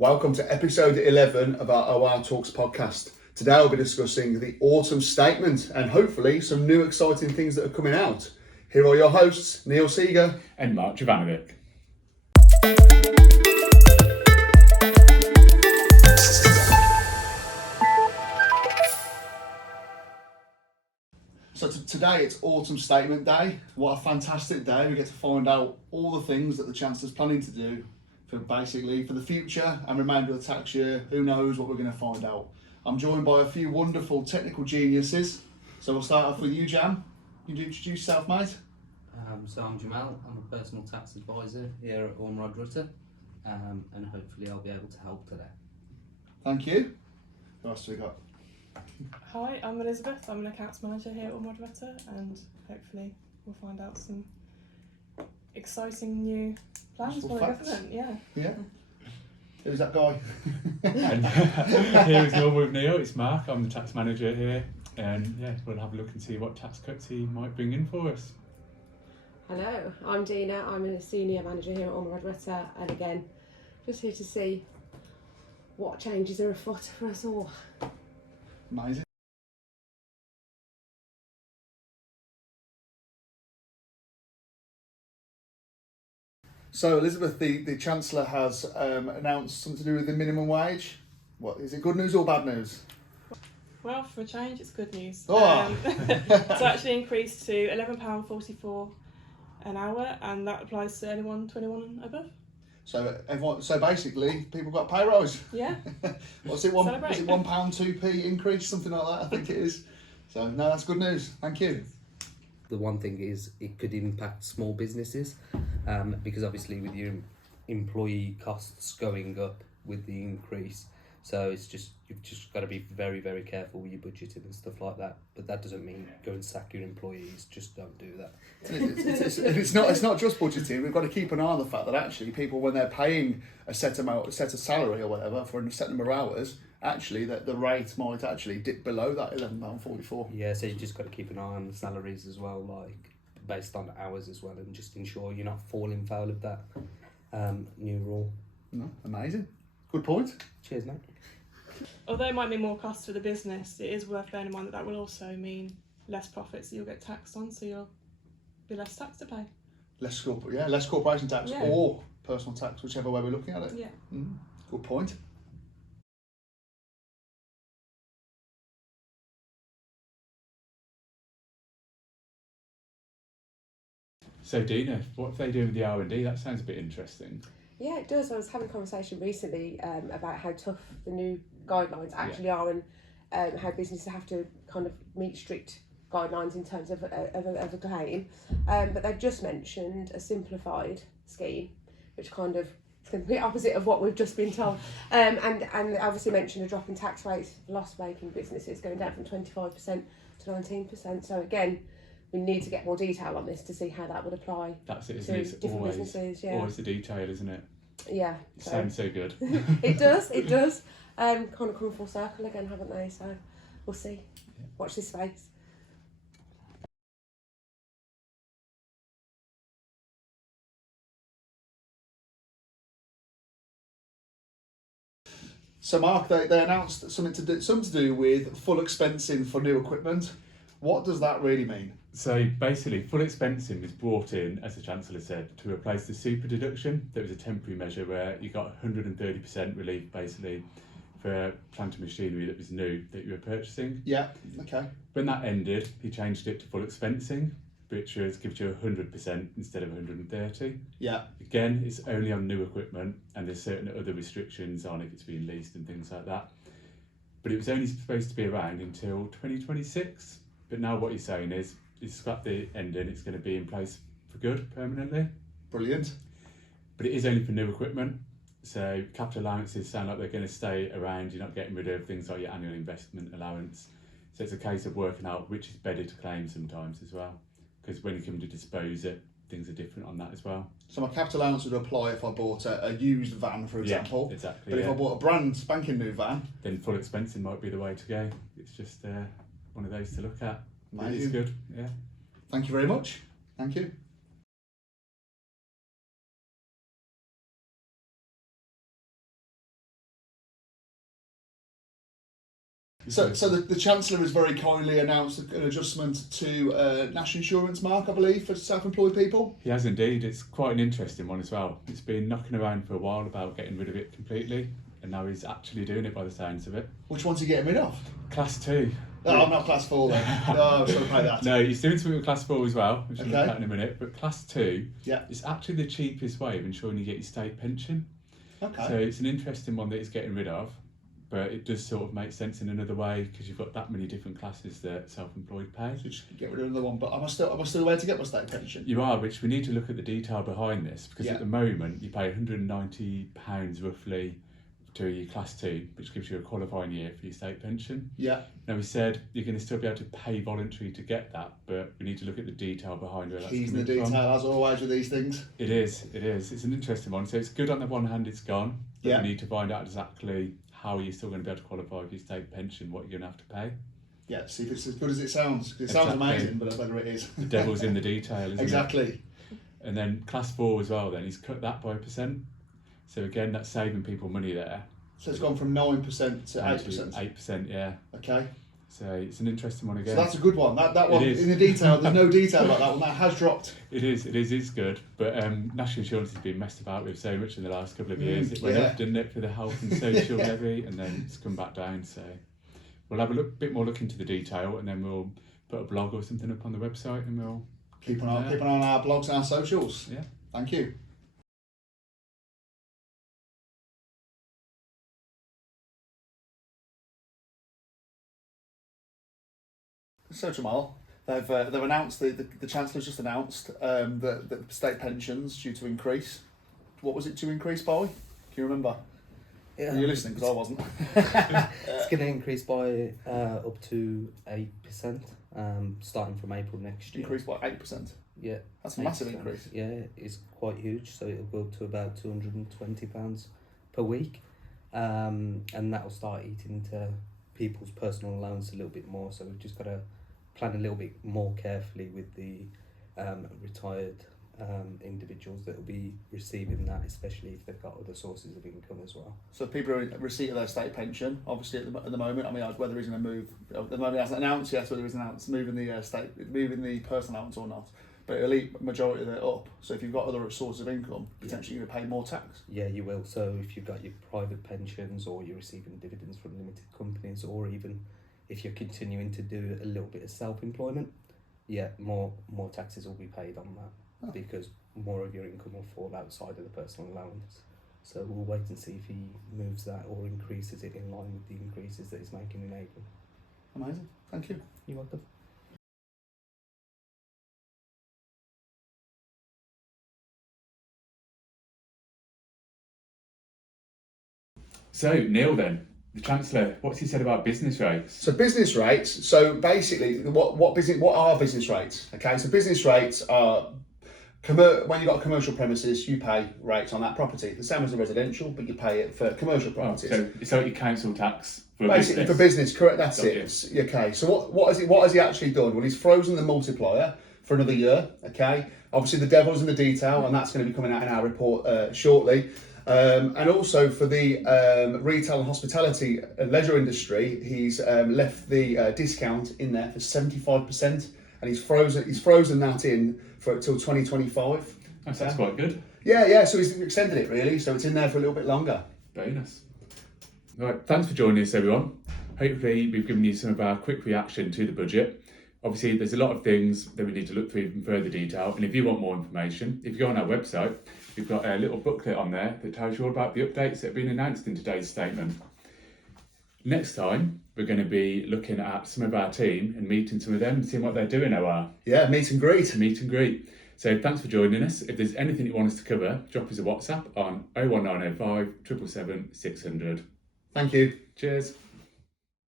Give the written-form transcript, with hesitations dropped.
Welcome to episode 11 of our OR Talks podcast. Today we'll be discussing the autumn statement and hopefully some new exciting things that are coming out. Here are your hosts, Neil Seeger and Mark Jovanovic. So today it's autumn statement day. What a fantastic day. We get to find out all the things that the Chancellor's planning to do for the future and remainder of the tax year. Who knows what we're going to find out. I'm joined by a few wonderful technical geniuses. So we'll start off with you, Jam. Can you introduce yourself, mate? So I'm Jamal, I'm a personal tax advisor here at Ormerod Rutter, and hopefully I'll be able to help today. Thank you. What else have we got? Hi, I'm Elizabeth. I'm an accounts manager here at Ormerod Rutter, and hopefully we'll find out some exciting new plans for the government. Yeah. Who's that guy? And here is Normal with Neil. It's Mark. I'm the tax manager here, and we'll have a look and see what tax cuts he might bring in for us. Hello, I'm Dina. I'm a senior manager here at Ormerod Rutter, and again, just here to see what changes are afoot for us all. Amazing. So Elizabeth, the Chancellor has announced something to do with the minimum wage. What is it? Good news or bad news? Well, for a change, it's good news. Oh. It's actually increased to £11.44 an hour, and that applies to anyone 21 and above. So basically, people got pay rise. Yeah. What's it? Was it Celebrate. £1.2p increase, something like that? I think it is. So no, that's good news. Thank you. The one thing is it could impact small businesses, because obviously with your employee costs going up with the increase, so you've just got to be very, very careful with your budgeting and stuff like that. But that doesn't mean go and sack your employees. Just don't do that. It's not just budgeting. We've got to keep an eye on the fact that actually people, when they're paying a set of salary or whatever for a set number of hours, actually that the rate might actually dip below that £11.44. Yeah, so you just got to keep an eye on the salaries as well, like based on hours as well, and just ensure you're not falling foul of that new rule. No, amazing. Good point. Cheers, mate. Although it might mean more costs for the business, it is worth bearing in mind that will also mean less profits that you'll get taxed on, so you'll be less tax to pay. Less corporation tax or personal tax, whichever way we're looking at it. Yeah. Good point. So Dina, what are they doing with the R&D? That sounds a bit interesting. Yeah, it does. I was having a conversation recently about how tough the new guidelines actually are, and how businesses have to kind of meet strict guidelines in terms of a claim. But they've just mentioned a simplified scheme, which kind of is the complete opposite of what we've just been told. And obviously mentioned a drop in tax rates for loss-making businesses going down from 25% to 19%. So again, we need to get more detail on this to see how that would apply. That's it, to isn't it? It's different businesses. Yeah. always the detail, isn't it? Yeah. It sounds so good. It does. Kind of come full circle again, haven't they? So we'll see. Yeah. Watch this space. So Mark, they announced something to do with full expensing for new equipment. What does that really mean? So basically, full expensing was brought in, as the Chancellor said, to replace the super deduction. That was a temporary measure where you got 130% relief basically for plant and machinery that was new that you were purchasing. Yeah, okay. When that ended, he changed it to full expensing, which gives you 100% instead of 130. Yeah. Again, it's only on new equipment, and there's certain other restrictions on if it's being leased and things like that. But it was only supposed to be around until 2026. But now what he's saying is, it's got the ending, it's going to be in place for good, permanently. Brilliant. But it is only for new equipment. So capital allowances sound like they're going to stay around. You're not getting rid of things like your annual investment allowance. So it's a case of working out which is better to claim sometimes as well. Because when you come to dispose it, things are different on that as well. So my capital allowance would apply if I bought a used van, for example. Yeah, exactly. But if I bought a brand spanking new van, then full expensing might be the way to go. It's just one of those to look at. It is amazing. good, yeah. Thank you very much. Thank you. So the Chancellor has very kindly announced an adjustment to national insurance mark, I believe, for self-employed people. He has indeed. It's quite an interesting one as well. It's been knocking around for a while about getting rid of it completely, and now he's actually doing it by the sounds of it. Which one's he getting rid of? Class 2. Oh, I'm not class 4 then. No, I was trying to pay that. No, he's doing something with Class 4 as well, which we'll Okay. look at in a minute. But Class 2 Yeah. is actually the cheapest way of ensuring you get your state pension. Okay. So it's an interesting one that he's getting rid of, but it does sort of make sense in another way because you've got that many different classes that self-employed pay. So just get rid of another one. But am I still aware to get my state pension? You are, which we need to look at the detail behind this because Yeah. at the moment you pay £190 roughly to your Class 2, which gives you a qualifying year for your state pension. Yeah. Now we said you're going to still be able to pay voluntary to get that, but we need to look at the detail behind where that's Keys in coming the detail, from. as always with these things. It is. It's an interesting one. So it's good on the one hand it's gone, but Yeah. we need to find out exactly how you're still going to be able to qualify for your state pension, what you're going to have to pay. Yeah, see if it's as good as it sounds. 'Cause it sounds Exactly. amazing, but whether it is. The devil's in the detail, isn't it? Exactly. And then Class 4 as well, then he's cut that by 1%. So again, that's saving people money there. So it's gone from 9% to 8%. 8%, yeah. Okay. So it's an interesting one So again. that's a good one. That one is. in the detail. There's no detail about that one. That has dropped. It's good. But national insurance has been messed about with so much in the last couple of years. It went yeah. up, didn't it, for the health and social levy, and then it's come back down. So we'll have a bit more look into the detail, and then we'll put a blog or something up on the website, and we'll Keep an eye on our blogs and our socials. Yeah. Thank you. So Jamal, they've announced the Chancellor's just announced that the state pensions due to increase. What was it to increase by? Can you remember? Yeah. Were you listening? Because I wasn't. It's going to increase by up to 8%, starting from April next year. Increased by 8%. Yeah. That's a massive 8%. increase. Yeah, it's quite huge. So it'll go to about £220 per week, and that will start eating into people's personal allowance a little bit more. So we've just got to plan a little bit more carefully with the retired individuals that will be receiving that, especially if they've got other sources of income as well. So people are in receipt of their state pension. Obviously, at the moment, I mean, whether he's going to move, at the moment he hasn't announced yet whether he's announced moving the personal allowance or not. But it'll eat majority of it up. So if you've got other sources of income, potentially you're going to pay more tax. Yeah, you will. So if you've got your private pensions, or you're receiving dividends from limited companies, or even if you're continuing to do a little bit of self-employment, yeah, more taxes will be paid on that. Oh. Because more of your income will fall outside of the personal allowance. So we'll wait and see if he moves that or increases it in line with the increases that he's making in April. Amazing. Thank you. You're welcome. So Neil, then the Chancellor, what's he said about business rates? So business rates. So basically, what are business rates? Okay, so business rates are when you've got commercial premises, you pay rates on that property. The same as the residential, but you pay it for commercial properties. So it's like your council tax for Basically business. for business, correct? That's Got it. Okay. So what has he actually done? Well, he's frozen the multiplier for another year. Okay. Obviously, the devil's in the detail, and that's going to be coming out in our report shortly. And also for the retail and hospitality and leisure industry, he's left the discount in there for 75%, and he's frozen that in for till 2025. That's quite good. Yeah. So he's extended it really, so it's in there for a little bit longer. Bonus. All right, thanks for joining us, everyone. Hopefully, we've given you some of our quick reaction to the budget. Obviously, there's a lot of things that we need to look through in further detail. And if you want more information, if you go on our website, we've got a little booklet on there that tells you all about the updates that have been announced in today's statement. Next time, we're going to be looking at some of our team and meeting some of them and seeing what they're doing at our Yeah, meet and greet. meet and greet. So thanks for joining us. If there's anything you want us to cover, drop us a WhatsApp on 01905 777 600. Thank you. Cheers.